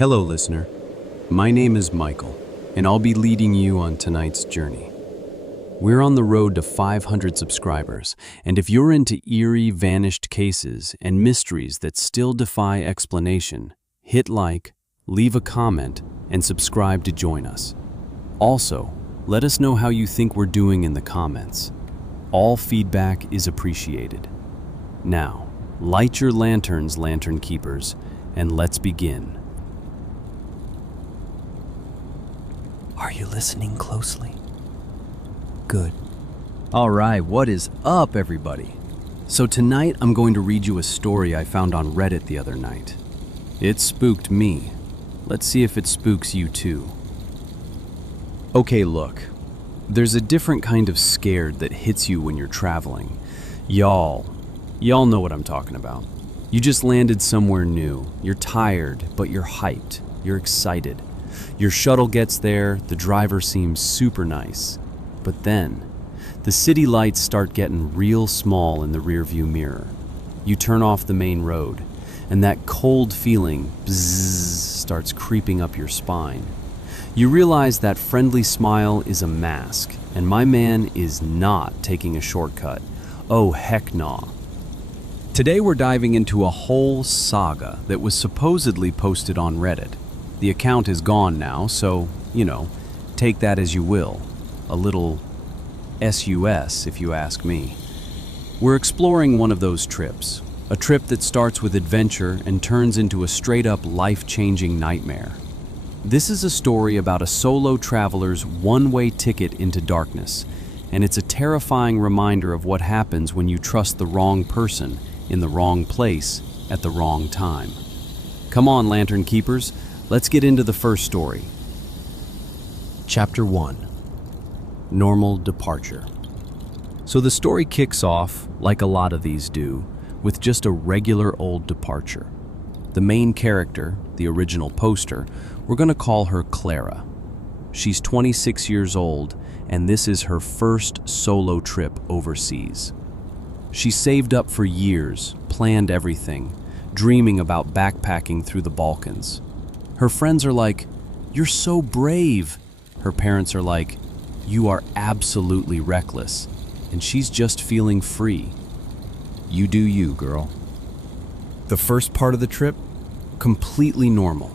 Hello, listener. My name is Michael, and I'll be leading you on tonight's journey. We're on the road to 500 subscribers, and if you're into eerie, vanished cases and mysteries that still defy explanation, hit like, leave a comment, and subscribe to join us. Also, let us know how you think we're doing in the comments. All feedback is appreciated. Now, light your lanterns, lantern keepers, and let's begin. Are you listening closely? Good. All right, what is up, everybody? So tonight I'm going to read you a story I found on Reddit the other night. It spooked me. Let's see if it spooks you too. Okay, look. There's a different kind of scared that hits you when you're traveling. Y'all know what I'm talking about. You just landed somewhere new. You're tired, but you're hyped. You're excited. Your shuttle gets there, the driver seems super nice. But then, the city lights start getting real small in the rearview mirror. You turn off the main road, and that cold feeling bzzz starts creeping up your spine. You realize that friendly smile is a mask, and my man is not taking a shortcut. Oh, heck nah. Today we're diving into a whole saga that was supposedly posted on Reddit. The account is gone now, so, take that as you will. A little SUS, if you ask me. We're exploring one of those trips, a trip that starts with adventure and turns into a straight-up life-changing nightmare. This is a story about a solo traveler's one-way ticket into darkness, and it's a terrifying reminder of what happens when you trust the wrong person in the wrong place at the wrong time. Come on, Lantern Keepers, let's get into the first story. Chapter 1. Normal Departure. So the story kicks off, like a lot of these do, with just a regular old departure. The main character, the original poster, we're going to call her Clara. She's 26 years old, and this is her first solo trip overseas. She saved up for years, planned everything, dreaming about backpacking through the Balkans. Her friends are like, "You're so brave." Her parents are like, "You are absolutely reckless." And she's just feeling free. You do you, girl. The first part of the trip, completely normal.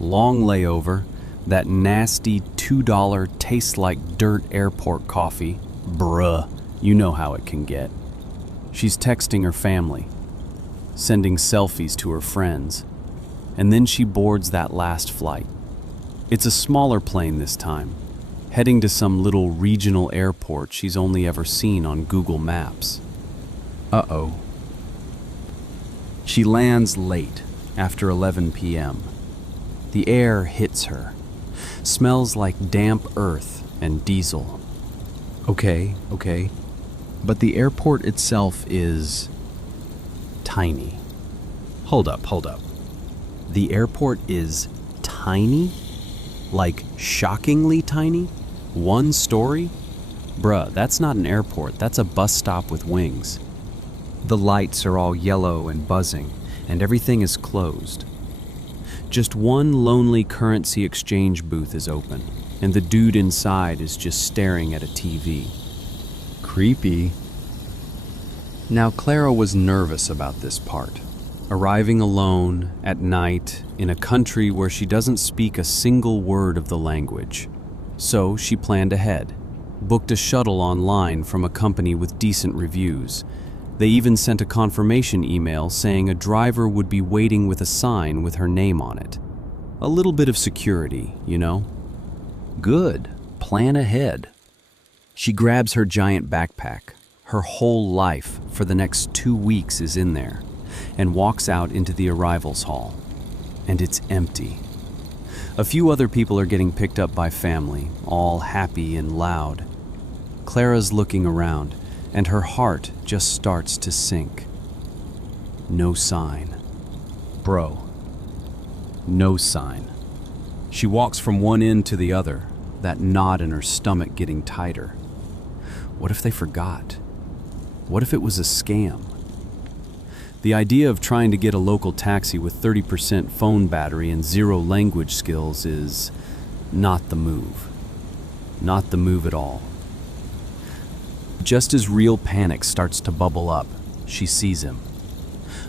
Long layover, that nasty $2 tastes like dirt airport coffee. Bruh, you know how it can get. She's texting her family, sending selfies to her friends, and then she boards that last flight. It's a smaller plane this time, heading to some little regional airport she's only ever seen on Google Maps. Uh-oh. She lands late, after 11 p.m. The air hits her, smells like damp earth and diesel. Okay, but the airport itself is tiny. Hold up. The airport is tiny? Like shockingly tiny? One story? Bruh, that's not an airport, that's a bus stop with wings. The lights are all yellow and buzzing, and everything is closed. Just one lonely currency exchange booth is open, and the dude inside is just staring at a TV. Creepy. Now, Clara was nervous about this part. Arriving alone, at night, in a country where she doesn't speak a single word of the language. So she planned ahead, booked a shuttle online from a company with decent reviews. They even sent a confirmation email saying a driver would be waiting with a sign with her name on it. A little bit of security, you know? Good. Plan ahead. She grabs her giant backpack. Her whole life for the next 2 weeks is in there, and walks out into the arrivals hall. And it's empty. A few other people are getting picked up by family, all happy and loud. Clara's looking around, and her heart just starts to sink. No sign. Bro. No sign. She walks from one end to the other, that knot in her stomach getting tighter. What if they forgot? What if it was a scam? The idea of trying to get a local taxi with 30% phone battery and 0 language skills is not the move. Not the move at all. Just as real panic starts to bubble up, she sees him.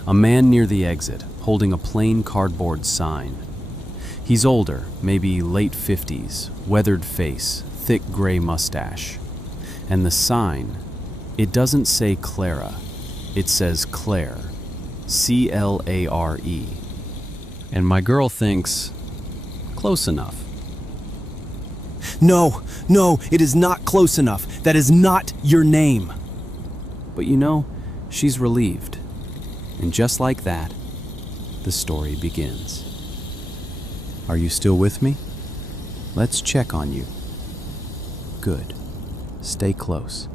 A man near the exit, holding a plain cardboard sign. He's older, maybe late 50s, weathered face, thick gray mustache. And the sign, it doesn't say Clara, it says Claire. C-L-A-R-E. And my girl thinks, close enough. No, it is not close enough. That is not your name. But you know, she's relieved. And just like that, the story begins. Are you still with me? Let's check on you. Good. Stay close.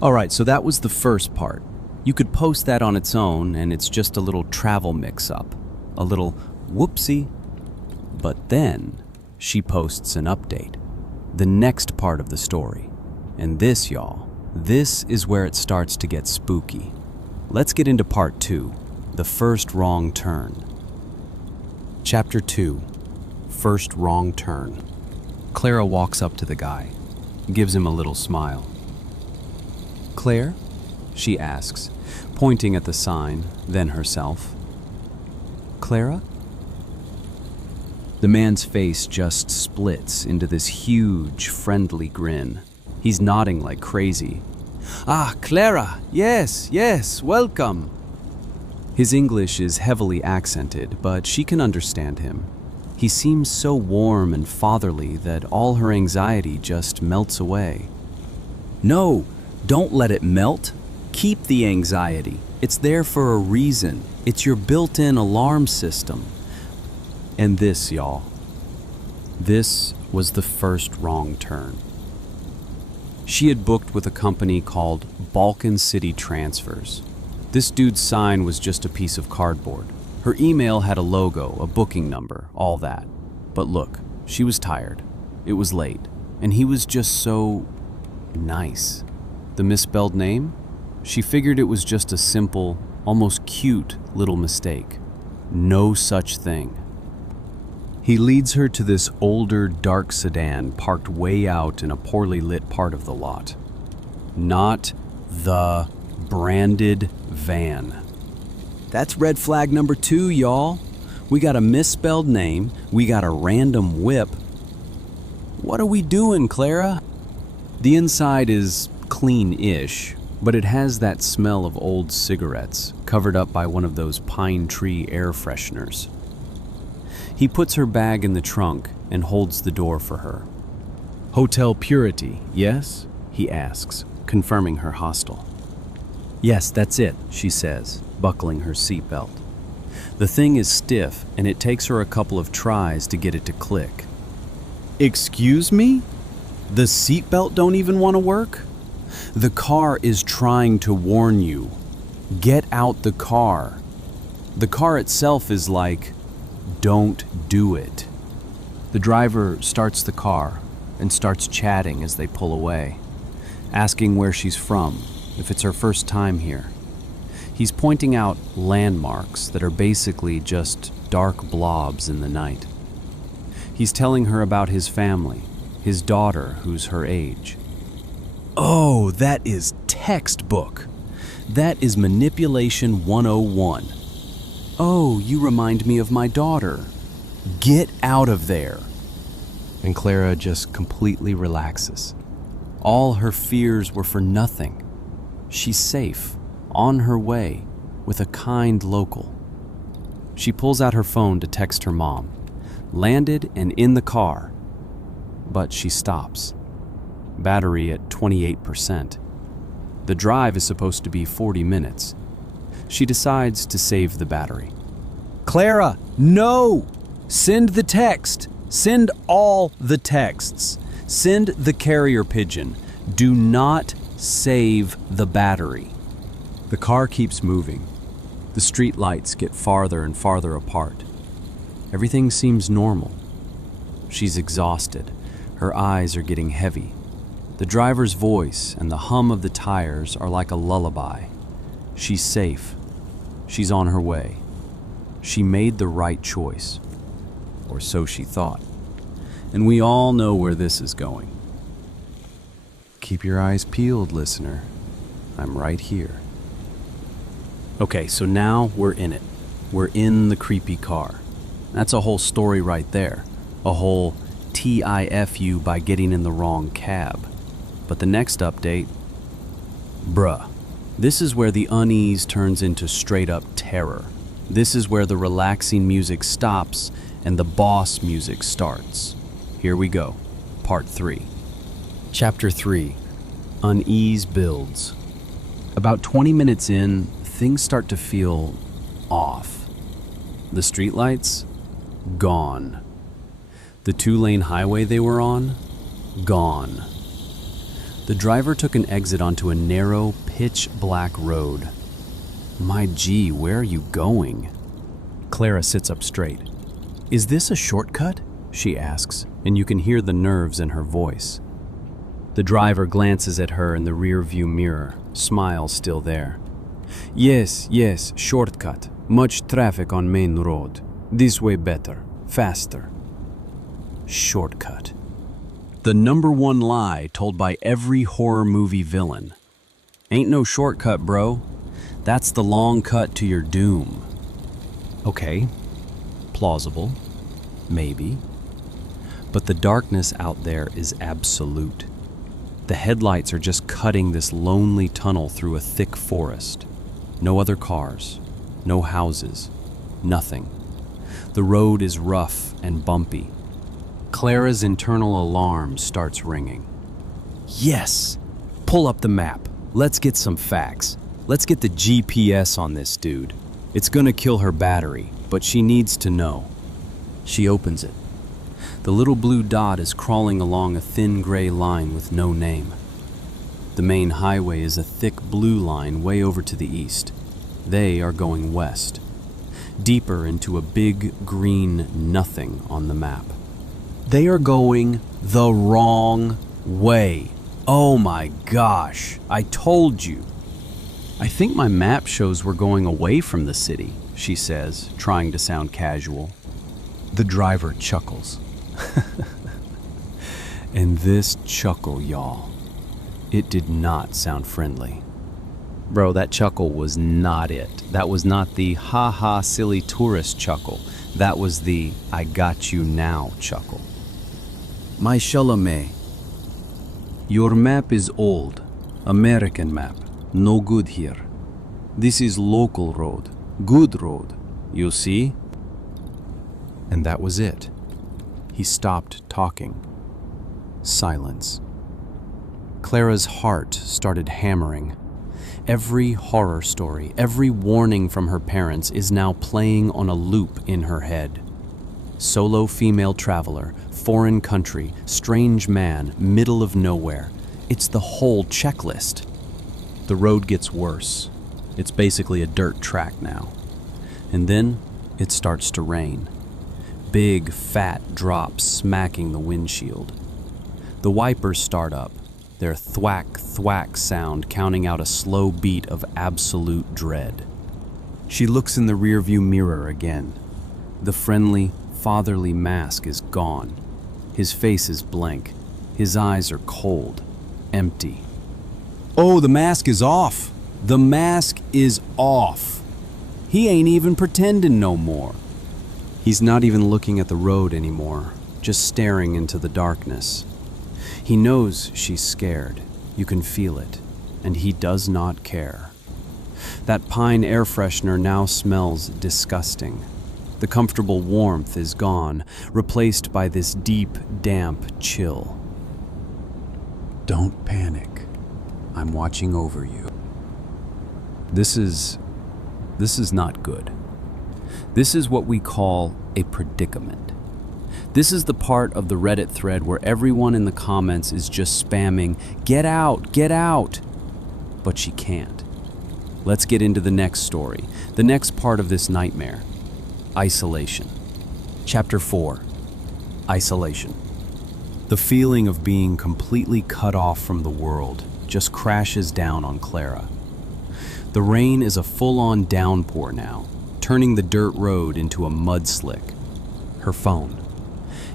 All right, so that was the first part. You could post that on its own, and it's just a little travel mix-up. A little whoopsie. But then she posts an update. The next part of the story. And this, y'all, this is where it starts to get spooky. Let's get into part 2, the first wrong turn. Chapter 2, First Wrong Turn. Clara walks up to the guy, gives him a little smile. Claire? She asks, pointing at the sign, then herself. Clara? The man's face just splits into this huge, friendly grin. He's nodding like crazy. Ah, Clara! Yes, welcome! His English is heavily accented, but she can understand him. He seems so warm and fatherly that all her anxiety just melts away. No, don't let it melt. Keep the anxiety. It's there for a reason. It's your built-in alarm system. And this, y'all. This was the first wrong turn. She had booked with a company called Balkan City Transfers. This dude's sign was just a piece of cardboard. Her email had a logo, a booking number, all that. But look, she was tired. It was late. And he was just so nice. The misspelled name? She figured it was just a simple, almost cute little mistake. No such thing. He leads her to this older, dark sedan parked way out in a poorly lit part of the lot. Not the branded van. That's red flag number 2, y'all. We got a misspelled name, we got a random whip. What are we doing, Clara? The inside is clean-ish, but it has that smell of old cigarettes covered up by one of those pine tree air fresheners. He puts her bag in the trunk and holds the door for her. Hotel Purity, yes? He asks, confirming her hostel. Yes, that's it, she says, buckling her seatbelt. The thing is stiff, and it takes her a couple of tries to get it to click. Excuse me? The seatbelt don't even want to work? The car is trying to warn you. Get out the car. The car itself is like, don't do it. The driver starts the car and starts chatting as they pull away, asking where she's from, if it's her first time here. He's pointing out landmarks that are basically just dark blobs in the night. He's telling her about his family, his daughter who's her age. Oh, that is textbook. That is manipulation 101. Oh, you remind me of my daughter. Get out of there. And Clara just completely relaxes. All her fears were for nothing. She's safe, on her way, with a kind local. She pulls out her phone to text her mom. Landed and in the car. But she stops. Battery at 28%. The drive is supposed to be 40 minutes. She decides to save the battery. Clara, no! Send the text. Send all the texts. Send the carrier pigeon. Do not save the battery. The car keeps moving. The streetlights get farther and farther apart. Everything seems normal. She's exhausted. Her eyes are getting heavy. The driver's voice and the hum of the tires are like a lullaby. She's safe. She's on her way. She made the right choice. Or so she thought. And we all know where this is going. Keep your eyes peeled, listener. I'm right here. Okay, so now we're in it. We're in the creepy car. That's a whole story right there. A whole TIFU by getting in the wrong cab. But the next update, bruh. This is where the unease turns into straight up terror. This is where the relaxing music stops and the boss music starts. Here we go. Part 3. Chapter 3. Unease builds. About 20 minutes in, things start to feel off. The streetlights? Gone. The 2-lane highway they were on? Gone. The driver took an exit onto a narrow, pitch-black road. My gee, where are you going? Clara sits up straight. Is this a shortcut? She asks, and you can hear the nerves in her voice. The driver glances at her in the rear-view mirror, smile still there. Yes, shortcut. Much traffic on main road. This way better, faster. Shortcut. The number one lie told by every horror movie villain. Ain't no shortcut, bro. That's the long cut to your doom. Okay, plausible, maybe. But the darkness out there is absolute. The headlights are just cutting this lonely tunnel through a thick forest. No other cars, no houses, nothing. The road is rough and bumpy. Clara's internal alarm starts ringing. Yes! Pull up the map. Let's get some facts. Let's get the GPS on this dude. It's gonna kill her battery, but she needs to know. She opens it. The little blue dot is crawling along a thin gray line with no name. The main highway is a thick blue line way over to the east. They are going west, deeper into a big green nothing on the map. They are going the wrong way. Oh my gosh, I told you. I think my map shows we're going away from the city, she says, trying to sound casual. The driver chuckles. And this chuckle, y'all, it did not sound friendly. Bro, that chuckle was not it. That was not the ha-ha silly tourist chuckle. That was the I got you now chuckle. My Shalome, your map is old, American map, no good here. This is local road, good road, you see? And that was it. He stopped talking. Silence. Clara's heart started hammering. Every horror story, every warning from her parents is now playing on a loop in her head. Solo female traveler, foreign country, strange man, middle of nowhere. It's the whole checklist. The road gets worse. It's basically a dirt track now. And then it starts to rain. Big, fat drops smacking the windshield. The wipers start up, their thwack, thwack sound counting out a slow beat of absolute dread. She looks in the rearview mirror again. The friendly, fatherly mask is gone. His face is blank. His eyes are cold, empty. Oh, the mask is off! The mask is off! He ain't even pretending no more. He's not even looking at the road anymore, just staring into the darkness. He knows she's scared. You can feel it. And he does not care. That pine air freshener now smells disgusting. The comfortable warmth is gone, replaced by this deep, damp chill. Don't panic. I'm watching over you. This is not good. This is what we call a predicament. This is the part of the Reddit thread where everyone in the comments is just spamming, "Get out, get out!" But she can't. Let's get into the next story, the next part of this nightmare. Isolation. Chapter 4. Isolation. The feeling of being completely cut off from the world just crashes down on Clara. The rain is a full-on downpour now, turning the dirt road into a mud slick. Her phone.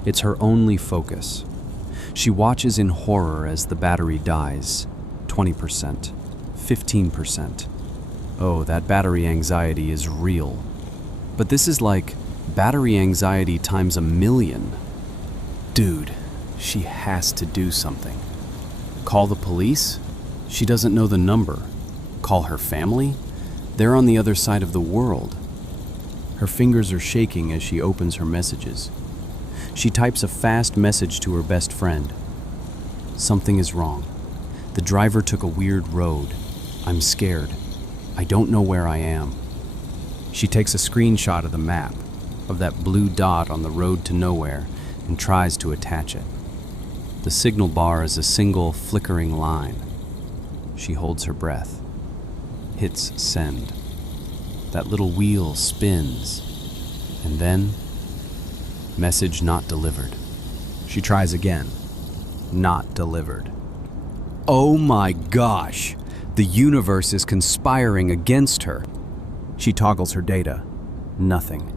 It's her only focus. She watches in horror as the battery dies. 20%, 15%. Oh, that battery anxiety is real. But this is like battery anxiety times 1,000,000. Dude, she has to do something. Call the police? She doesn't know the number. Call her family? They're on the other side of the world. Her fingers are shaking as she opens her messages. She types a fast message to her best friend. Something is wrong. The driver took a weird road. I'm scared. I don't know where I am. She takes a screenshot of the map, of that blue dot on the road to nowhere, and tries to attach it. The signal bar is a single flickering line. She holds her breath. Hits send. That little wheel spins. And then, message not delivered. She tries again. Not delivered. Oh my gosh! The universe is conspiring against her. She toggles her data. Nothing.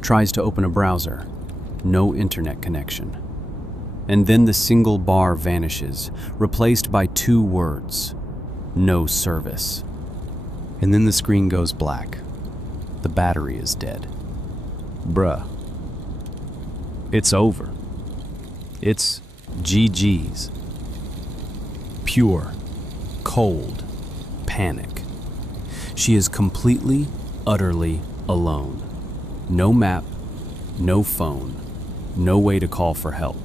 Tries to open a browser. No internet connection. And then the single bar vanishes, replaced by 2 words. No service. And then the screen goes black. The battery is dead. Bruh. It's over. It's GG's. Pure, cold panic. She is completely, utterly alone. No map, no phone, no way to call for help.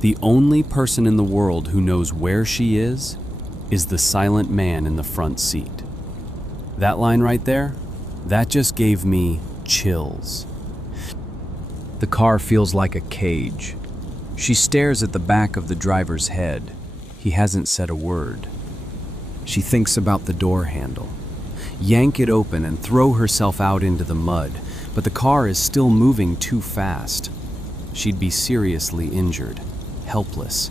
The only person in the world who knows where she is the silent man in the front seat. That line right there, that just gave me chills. The car feels like a cage. She stares at the back of the driver's head. He hasn't said a word. She thinks about the door handle. Yank it open and throw herself out into the mud, but the car is still moving too fast. She'd be seriously injured, helpless.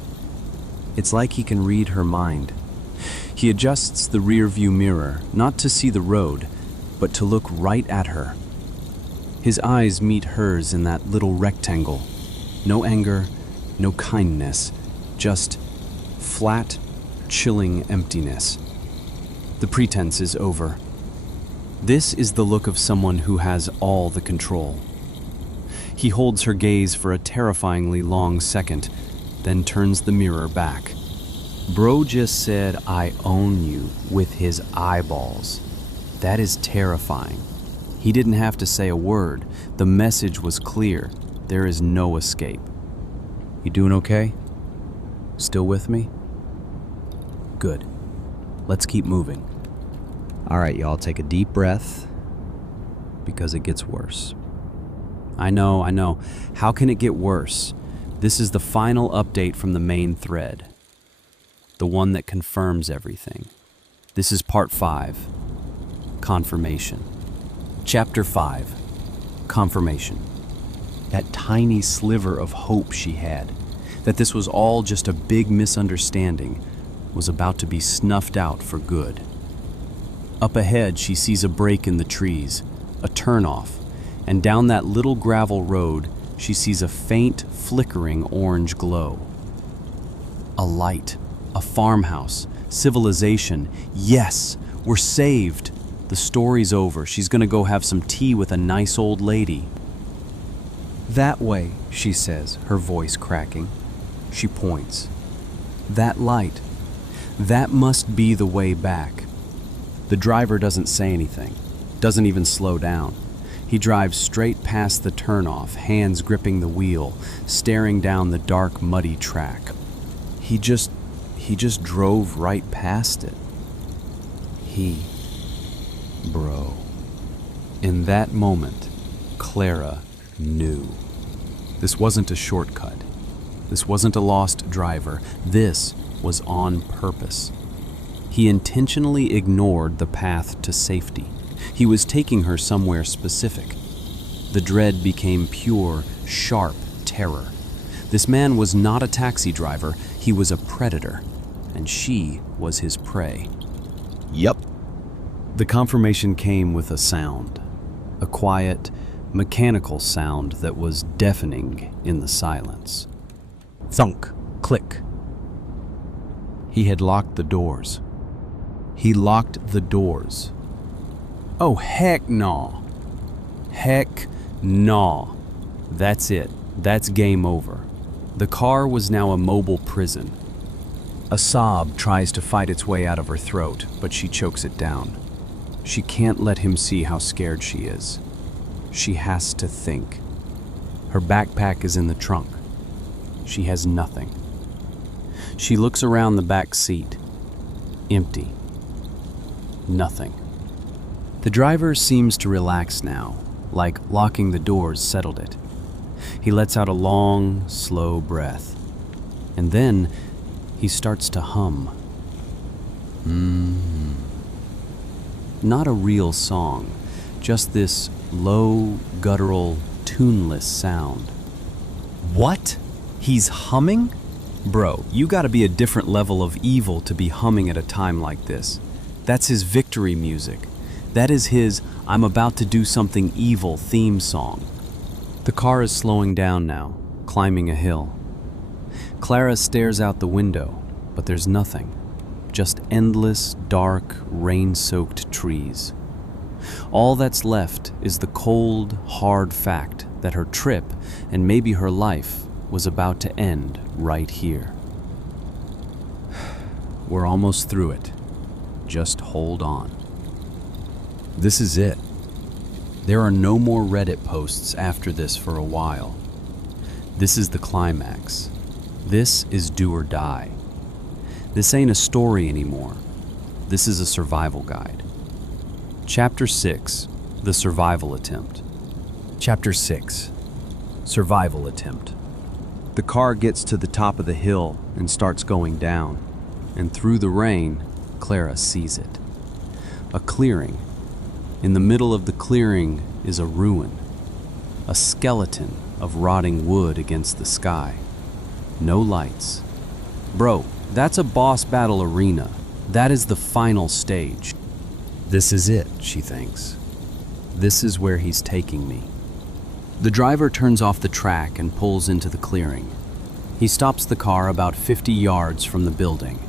It's like he can read her mind. He adjusts the rear-view mirror, not to see the road, but to look right at her. His eyes meet hers in that little rectangle. No anger, no kindness, just flat, chilling emptiness. The pretense is over. This is the look of someone who has all the control. He holds her gaze for a terrifyingly long second, then turns the mirror back. Bro just said, "I own you," with his eyeballs. That is terrifying. He didn't have to say a word. The message was clear. There is no escape. You doing okay? Still with me? Good. Let's keep moving. All right, y'all, take a deep breath, because it gets worse. I know. How can it get worse? This is the final update from the main thread. The one that confirms everything. This is part 5. Confirmation. Chapter 5. Confirmation. That tiny sliver of hope she had, that this was all just a big misunderstanding, was about to be snuffed out for good. Up ahead, she sees a break in the trees, a turnoff, and down that little gravel road, she sees a faint, flickering orange glow. A light, a farmhouse, civilization. Yes, we're saved. The story's over. She's gonna go have some tea with a nice old lady. That way, she says, her voice cracking. She points. That light. That must be the way back. The driver doesn't say anything, doesn't even slow down. He drives straight past the turnoff, hands gripping the wheel, staring down the dark, muddy track. He just drove right past it. Bro. In that moment, Clara knew. This wasn't a shortcut. This wasn't a lost driver. This was on purpose. He intentionally ignored the path to safety. He was taking her somewhere specific. The dread became pure, sharp terror. This man was not a taxi driver. He was a predator, and she was his prey. Yup. The confirmation came with a sound, a quiet, mechanical sound that was deafening in the silence. Thunk, click. He had locked the doors. He locked the doors. Oh, heck no. Heck no. That's it. That's game over. The car was now a mobile prison. A sob tries to fight its way out of her throat, but she chokes it down. She can't let him see how scared she is. She has to think. Her backpack is in the trunk. She has nothing. She looks around the back seat. Empty. Nothing. The driver seems to relax now, like locking the doors settled it. He lets out a long, slow breath. And then he starts to hum. Not a real song, just this low, guttural, tuneless sound. What? He's humming? Bro, you gotta be a different level of evil to be humming at a time like this. That's his victory music. That is his I'm about to do something evil theme song. The car is slowing down now, climbing a hill. Clara stares out the window, but there's nothing. Just endless, dark, rain-soaked trees. All that's left is the cold, hard fact that her trip, and maybe her life, was about to end right here. We're almost through it. Just hold on. This is it. There are no more Reddit posts after this for a while. This is the climax. This is do or die. This ain't a story anymore. This is a survival guide. Chapter 6, The Survival Attempt. Chapter 6, Survival Attempt. The car gets to the top of the hill and starts going down, and through the rain, Clara sees it. A clearing. In the middle of the clearing is a ruin, a skeleton of rotting wood against the sky. No lights. Bro, that's a boss battle arena. That is the final stage. This is it, she thinks. This is where he's taking me. The driver turns off the track and pulls into the clearing. He stops the car about 50 yards from the building,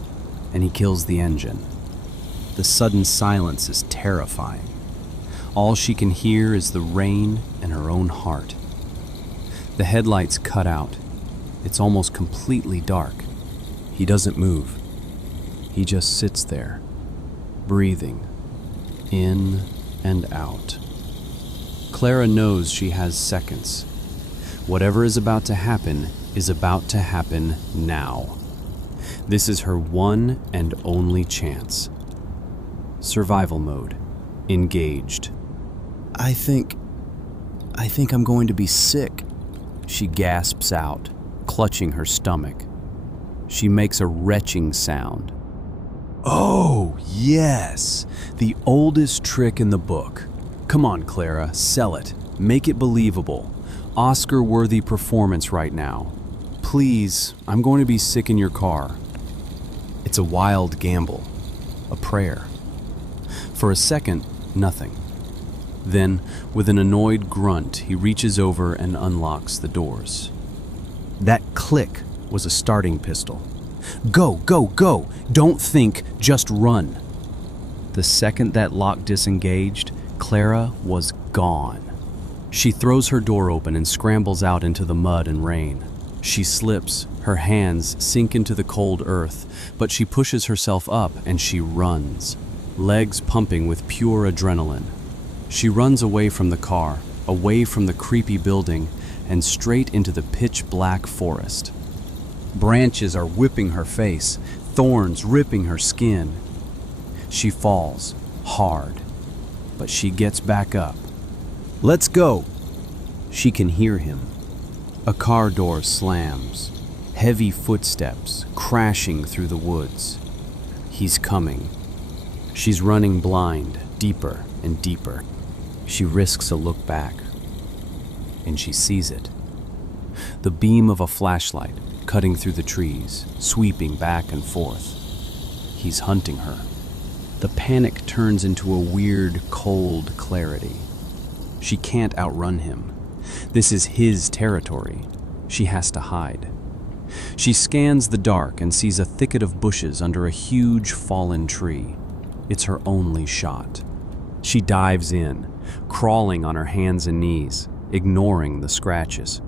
and he kills the engine. The sudden silence is terrifying. All she can hear is the rain and her own heart. The headlights cut out. It's almost completely dark. He doesn't move. He just sits there, breathing, in and out. Clara knows she has seconds. Whatever is about to happen is about to happen now. This is her one and only chance. Survival mode. Engaged. I think I'm going to be sick, she gasps out, clutching her stomach. She makes a retching sound. Oh, yes, the oldest trick in the book. Come on, Clara, sell it. Make it believable. Oscar-worthy performance right now. Please, I'm going to be sick in your car. It's a wild gamble, a prayer. For a second, nothing. Then, with an annoyed grunt, he reaches over and unlocks the doors. That click was a starting pistol. Go, go, go! Don't think, just run. The second that lock disengaged, Clara was gone. She throws her door open and scrambles out into the mud and rain. She slips, her hands sink into the cold earth, but she pushes herself up and she runs, legs pumping with pure adrenaline. She runs away from the car, away from the creepy building, and straight into the pitch-black forest. Branches are whipping her face, thorns ripping her skin. She falls, hard, but she gets back up. Let's go! She can hear him. A car door slams, heavy footsteps crashing through the woods. He's coming. She's running blind, deeper and deeper. She risks a look back, and she sees it. The beam of a flashlight cutting through the trees, sweeping back and forth. He's hunting her. The panic turns into a weird, cold clarity. She can't outrun him. This is his territory. She has to hide. She scans the dark and sees a thicket of bushes under a huge fallen tree. It's her only shot. She dives in, crawling on her hands and knees, ignoring the scratches.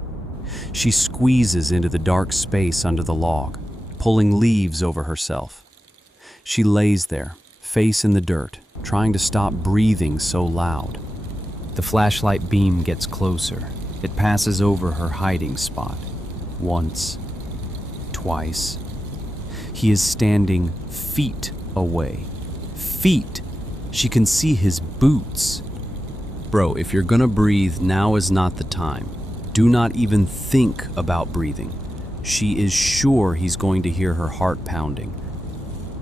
She squeezes into the dark space under the log, pulling leaves over herself. She lays there, face in the dirt, trying to stop breathing so loud. The flashlight beam gets closer. It passes over her hiding spot. Once, twice. He is standing feet away. Feet! She can see his boots. Bro, if you're gonna breathe, now is not the time. Do not even think about breathing. She is sure he's going to hear her heart pounding.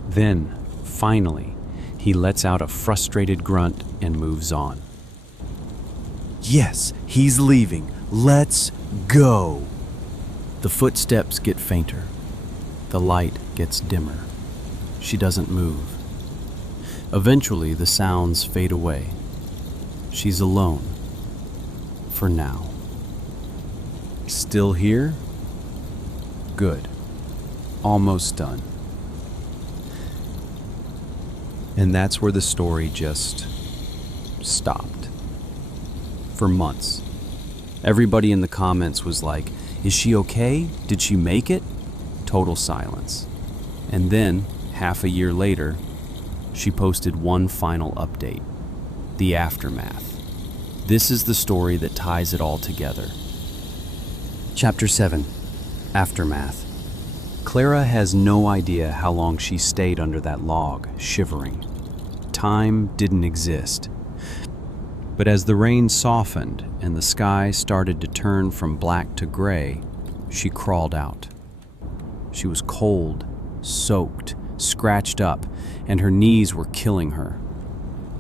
Then, finally, he lets out a frustrated grunt and moves on. Yes, he's leaving. Let's go. The footsteps get fainter. The light gets dimmer. She doesn't move. Eventually, the sounds fade away. She's alone. For now. Still here? Good. Almost done. And that's where the story just stopped. For months. Everybody in the comments was like, "Is she okay? Did she make it?" Total silence. And then, half a year later, she posted one final update. The aftermath. This is the story that ties it all together. Chapter 7. Aftermath. Clara has no idea how long she stayed under that log, shivering. Time didn't exist. But as the rain softened and the sky started to turn from black to gray, she crawled out. She was cold, soaked, scratched up, and her knees were killing her.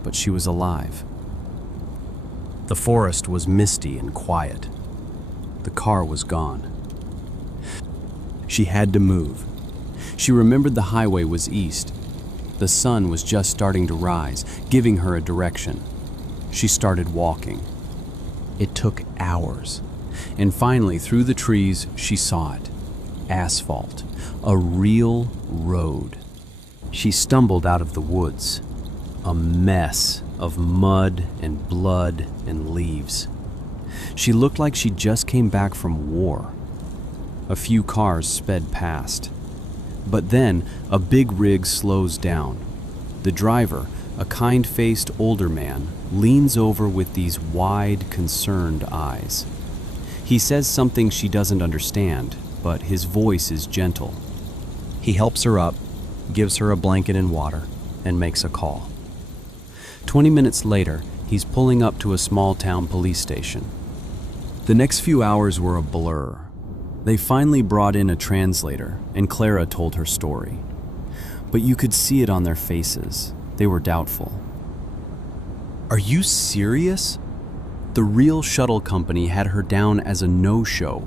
But she was alive. The forest was misty and quiet. The car was gone. She had to move. She remembered the highway was east. The sun was just starting to rise, giving her a direction. She started walking. It took hours. And finally, through the trees, she saw it. Asphalt. A real road. She stumbled out of the woods. A mess of mud and blood and leaves. She looked like she just came back from war. A few cars sped past. But then, a big rig slows down. The driver, a kind-faced older man, leans over with these wide, concerned eyes. He says something she doesn't understand, but his voice is gentle. He helps her up, gives her a blanket and water, and makes a call. 20 minutes later, he's pulling up to a small-town police station. The next few hours were a blur. They finally brought in a translator, and Clara told her story. But you could see it on their faces. They were doubtful. Are you serious? The real shuttle company had her down as a no-show.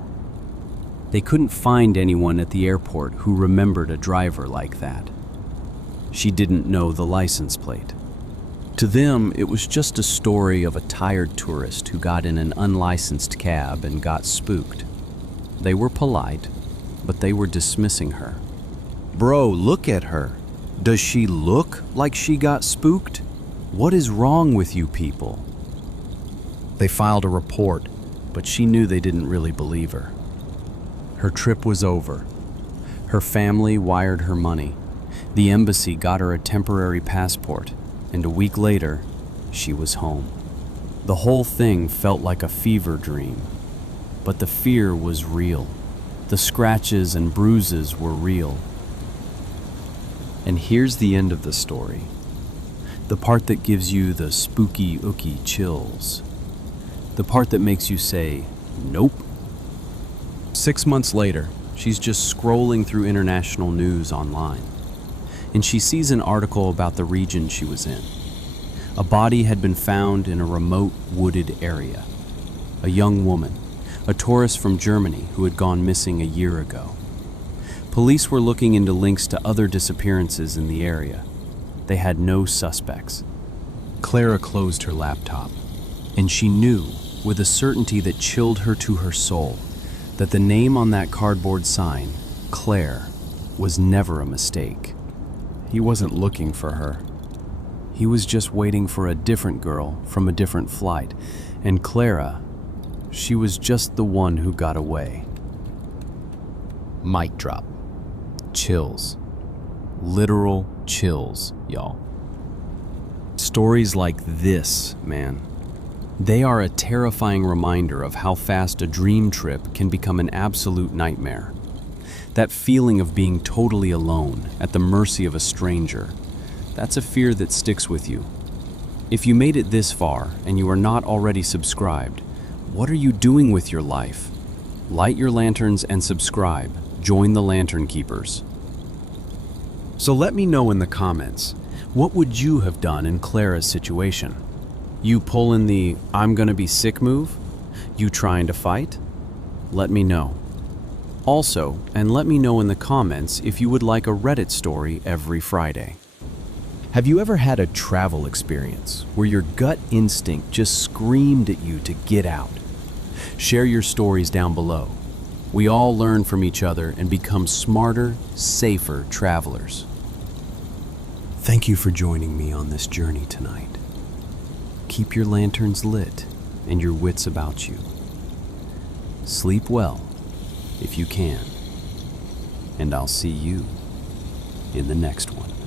They couldn't find anyone at the airport who remembered a driver like that. She didn't know the license plate. To them, it was just a story of a tired tourist who got in an unlicensed cab and got spooked. They were polite, but they were dismissing her. Bro, look at her. Does she look like she got spooked? What is wrong with you people? They filed a report, but she knew they didn't really believe her. Her trip was over. Her family wired her money. The embassy got her a temporary passport, and a week later, she was home. The whole thing felt like a fever dream, but the fear was real. The scratches and bruises were real. And here's the end of the story. The part that gives you the spooky, ooky chills. The part that makes you say, nope. 6 months later, she's just scrolling through international news online, and she sees an article about the region she was in. A body had been found in a remote wooded area. A young woman, a tourist from Germany who had gone missing a year ago. Police were looking into links to other disappearances in the area. they had no suspects. Clara closed her laptop, and she knew, with a certainty that chilled her to her soul, that the name on that cardboard sign, Claire, was never a mistake. He wasn't looking for her. He was just waiting for a different girl from a different flight, and Clara, she was just the one who got away. Mic drop. Chills. Literal chills, y'all. Stories like this, man, they are a terrifying reminder of how fast a dream trip can become an absolute nightmare. That feeling of being totally alone, at the mercy of a stranger, that's a fear that sticks with you. If you made it this far and you are not already subscribed, what are you doing with your life? Light your lanterns and subscribe. Join the Lantern Keepers. So let me know in the comments, what would you have done in Clara's situation? You pulling the I'm gonna be sick move? You trying to fight? Let me know. Also, and let me know in the comments if you would like a Reddit story every Friday. Have you ever had a travel experience where your gut instinct just screamed at you to get out? Share your stories down below. We all learn from each other and become smarter, safer travelers. Thank you for joining me on this journey tonight. Keep your lanterns lit and your wits about you. Sleep well, if you can, and I'll see you in the next one.